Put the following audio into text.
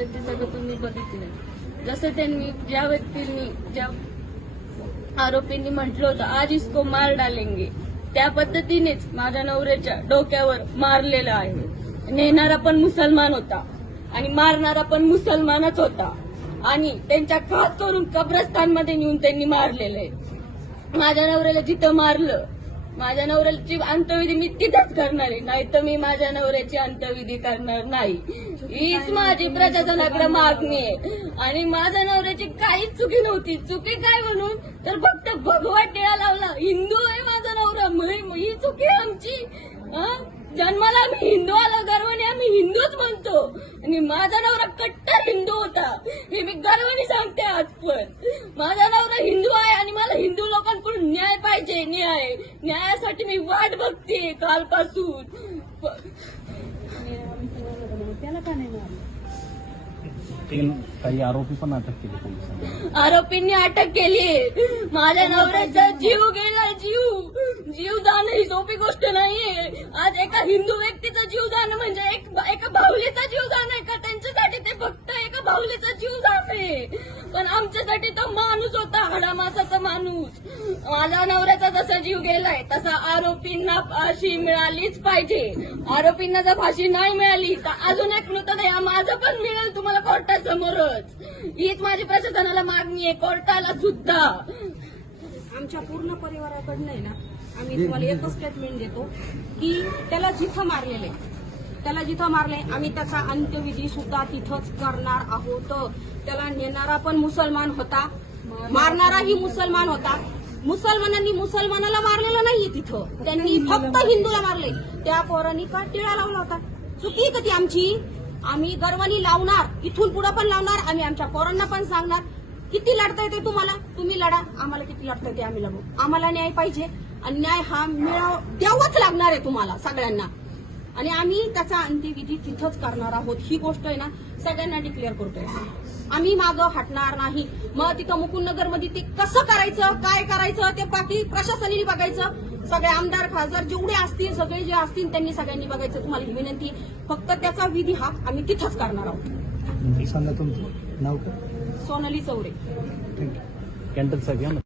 झालं ते सगळं तुम्ही बघितलं. जसं त्यांनी ज्या व्यक्तींनी ज्या आरोपींनी म्हटलं होतं आज इसको मार डालेंगे, त्या पद्धतीनेच माझ्या नवऱ्याच्या डोक्यावर मारलेलं आहे. नेणारा पण मुसलमान होता आणि मारणारा पण मुसलमानच होता आणि त्यांच्या खास करून कब्रस्तानमध्ये नेऊन त्यांनी मारलेलं आहे. माझ्या नवऱ्याला जिथं मारलं, माझ्या नवऱ्याची अंत्यविधी मी तिथंच करणार आहे, नाही तर मी माझ्या नवऱ्याची अंत्यविधी करणार नाही. हीच माझी प्रशासनाकडे मागणी आहे. आणि माझ्या नवऱ्याची काहीच चुकी नव्हती. चुकी काय म्हणून तर फक्त भगवा टिळा लावला. हिंदू आहे माझा नवरा, ही चुकी आहे आमची. जन्माला आम्ही हिंदू आलो, गर्वाने आम्ही हिंदूच म्हणतो आणि माझा नवरा कट्टर हिंदू होता. हे मी गर्वाने सांगते आज पण. माझा नवरा हिंदू आहे आणि मला हिंदू लोकांकडून न्याय पाहिजे. न्यायासाठी मी वाट बघते कालपासून. त्याला का नाही मारलं? काही आरोपी पण अटक केले पोलिसांनी. आरोपींनी अटक केली. माझ्या नवऱ्याचा जीव गेला. जीव जाणं ही सोपी गोष्ट नाहीये. आज एका हिंदू व्यक्तीचा जीव जाणं म्हणजे एका बाहुलीचा जीव जाणं आहे का? त्यांच्यासाठी ते फक्त एका बाहुलीचा जीव जाणे, पण आमच्यासाठी तो माणूस होता, हाडामासाचा माणूस. माझ्या नवऱ्याचा जसा जीव गेलाय तसा आरोपींना फाशी मिळालीच पाहिजे. आरोपींना जर फाशी नाही मिळाली तर अजून एक मृतदेह माझं पण मिळेल तुम्हाला कोर्टासमोरच. हीच माझी प्रशासनाला मागणी आहे, कोर्टाला सुद्धा. आमच्या पूर्ण परिवाराकडनं आहे ना, आम्ही तुम्हाला एकच स्टेटमेंट देतो की त्याला जिथं मारलंय आम्ही त्याचा अंत्यविधी सुद्धा तिथंच करणार आहोत. त्याला नेणारा पण मुसलमान होता, मारणाराही मुसलमान होता. मुसलमानांनी मुसलमानाला मारलेलं नाहीये तिथं, त्यांनी फक्त हिंदूला मारले. त्या पोरांनी का टिळा लावला होता? चुकी कधी आमची? आम्ही गर्वानी लावणार, इथून पुढे पण लावणार. आम्ही आमच्या पोरांना पण सांगणार. किती लढता येते तुम्हाला, तुम्ही लढा. आम्हाला किती लढता येते आम्ही लढू. आम्हाला न्याय पाहिजे आणि न्याय हा द्यावाच लागणार आहे तुम्हाला सगळ्यांना. आणि आम्ही त्याचा अंत्यविधी तिथंच करणार आहोत. ही गोष्ट आहे ना सगळ्यांना डिक्लेअर करतोय. आम्ही मागं हटणार नाही. मग तिथं मुकुंदनगरमध्ये ते कसं करायचं, काय करायचं ते बाकी प्रशासनाने बघायचं. सगळे आमदार खासदार जेवढे असतील, सगळे जे असतील त्यांनी सगळ्यांनी बघायचं. तुम्हाला ही विनंती, फक्त त्याचा विधी हा आम्ही तिथंच करणार आहोत. सांगा तुमचं नाव काय? सोनाली चौरे. कॅन्टल साहेब या ना.